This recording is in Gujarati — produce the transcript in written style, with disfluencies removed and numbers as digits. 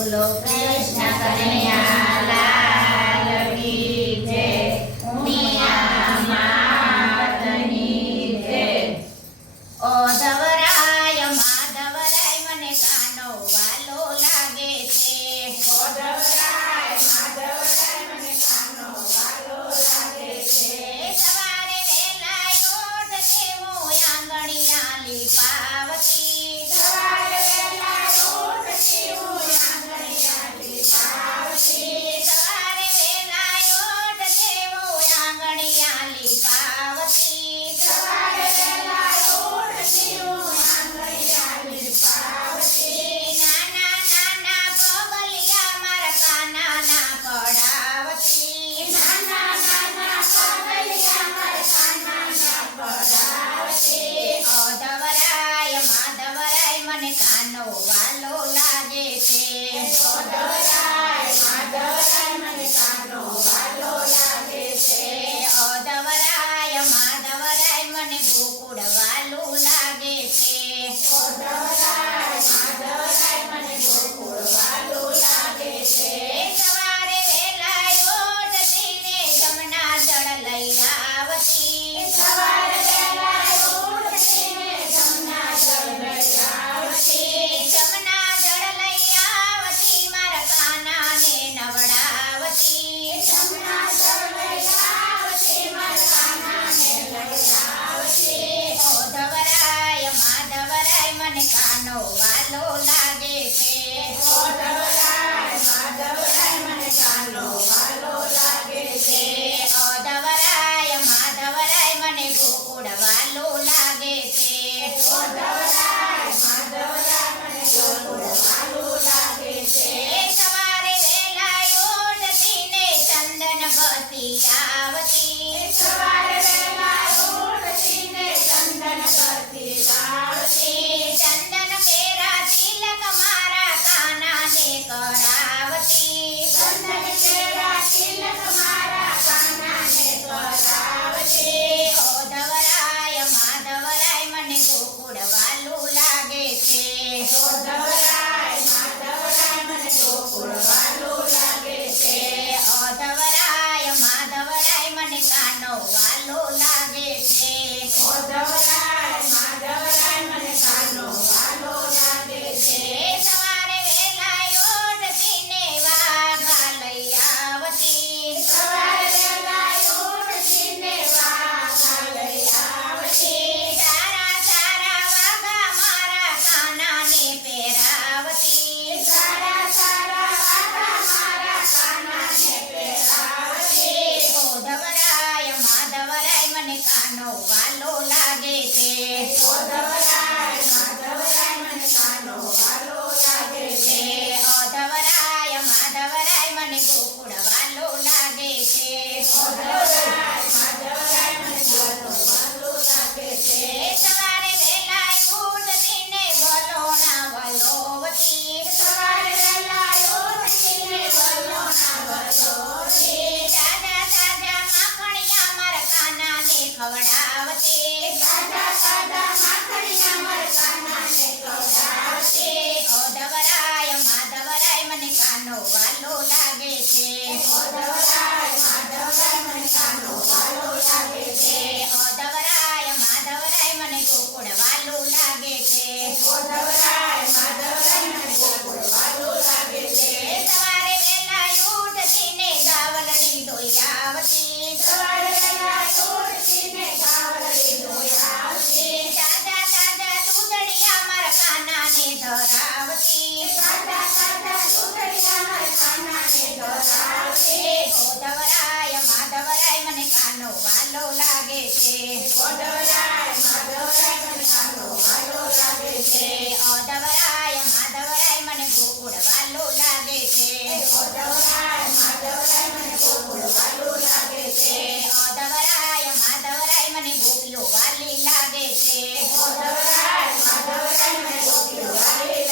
બોલો કૃષ્ણ કનૈયા લાલ કી જય, ઉમિયા માતની જય। ઓ ધવરાય માધવરાય મને કાનો વાલો લાગે છે। ઓ ધવરાય માધવરાય મને કાનો વાલો લાગે છે। સવારે વહેલા ઉઠતી હું આંગણિયા લીપાવતી। સવારે વહેલા ઉઠતી હું આંગણિયા લીપાવતી। સવારે વહેલા ઉઠતી હું આંગણિયા લીપાવતી। સવારે વહેલા ઉઠતી હું આંગણિયા લીપાવતી। નાના નાના પગલિયા મારા કાનાના પડાવતી। નાના નાના પગલિયા મારા કાનાના પડાવતી। ઓ ધવરાય માધવરાય મને કાનો વાલો લાગે છે। ઓ ધવરાય માધવરાય મને કાનો વાલો લાગે છે। ઓ ધવરાય માધવરાય મને ગોકુળ વાલું લાગે છે। ઓ ધવરાય માધવરાય મને ગોકુળ વાલું લાગે છે। સવારે વહેલા ઉઠતી ને જમના જળ લઈ આવતી। સવારે વહેલા ઉઠતી ને જમના જળ લઈ આવતી। જમના જળ લઈ આવતી મારા કાનાને નવડાવતી। જમના જળ લઈ આવતી મારા કાનાને નવડાવતી। ઓ ધવરાય માધવરાય મને કાનો વાલો લાગે છે। ઓ ધવરાય માધવરાય મને કાનો વાલો લાગે છે। ઓ ધવરાય માધવરાય મને ગોકુળ વાલો લાગે છે। ઓ ધવરાય માધવરાય મને ગોકુળ વાલો લાગે છે। સવારે વહેલા ઉઠતી ને ચંદન ઘસી આવતી। સવારે વહેલા ઉઠતી ને ચંદન ઘસી આવતી। ચંદન કેરા તિલક મારા કાનાને કરાવતી। ચંદન કેરા તિલક મારા કાનાને કરાવતી। ઓ ધવરાય માધવરાય મને ગોકુળ વાલું લાગે છે। ઓ ધવરાય માધવરાય મને ગોકુળ વાલું લાગે છે। ઓ ધવરાય માધવરાય મને કાનો વાલો લાગે છે। ઓ ધવરાય માધવરાય મને કાનો વાલો લાગે છે। સવારે વહેલા ઉઠતી ને વાઘા લઈ આવતી। સવારે વહેલા ઉઠતી ને વાઘા લઈ આવતી। સારા સારા વાઘા મારા કાનાને પહેરાવતી। સારા સારા વાઘા મારા કાનાને પહેરાવતી। ઓ ધવરાય માધવરાય મને કાનો વાલો લાગે છે। ઓ ધવરાય માધવરાય મને કાનો વાલો લાગે છે। ઓ ધવરાય માધવરાય મને ગોકુળ વાલો લાગે છે। ઓ ધવરાય માધવરાય મને ગોકુળ વાલો લાગે છે। સવારે વહેલા ઉઠતી ને વલોણા વલોવતી। સવારે વહેલા ઉઠતી ને વલોણા વલોવતી। તાજા તાજા માખણિયા મારા કાનાને ખવડાવતી। તાજા તાજા માખણિયા મારા કાનાને ખવડાવતી। ઓ ધવરાય માધવરાય મને કાનો વાલો લાગે છે। ઓ ધવરાય માધવરાય મને કાનો વાલો લાગે છે। ઓ ધવરાય માધવરાય મને ગોકુળ વાલો લાગે છે। ઓ ધવરાય માધવરાય મને ગોકુળ વાલો લાગે છે। સવારે વહેલા ઉઠતી ને ગાવલડી દોઈ આવતી। સવારે વહેલા ઉઠતી ને ગાવલડી દોઈ આવતી। તાજા તાજા દૂધડિયા મારા કાનાને ધરાવતી। તાજા તાજા દૂધડિયા મારા કાનાને ધરાવતી। ઓ ધવરાય માધવરાય મને કાનો વાલો લાગે છે। ઓ ધવરાય માધવરાય મને કાનો વાલો લાગે છે। ઓ ધવરાય માધવરાય મને ગોકુળ વાલો લાગે છે। ઓ ધવરાય માધવરાય મને ગોકુળ વાલો લાગે છે। ઓ ધવરાય માધવરાય મને ગોપીઓ વાલી લાગે છે। ઓ ધવરાય માધવરાય મને ગોપીઓ વાલી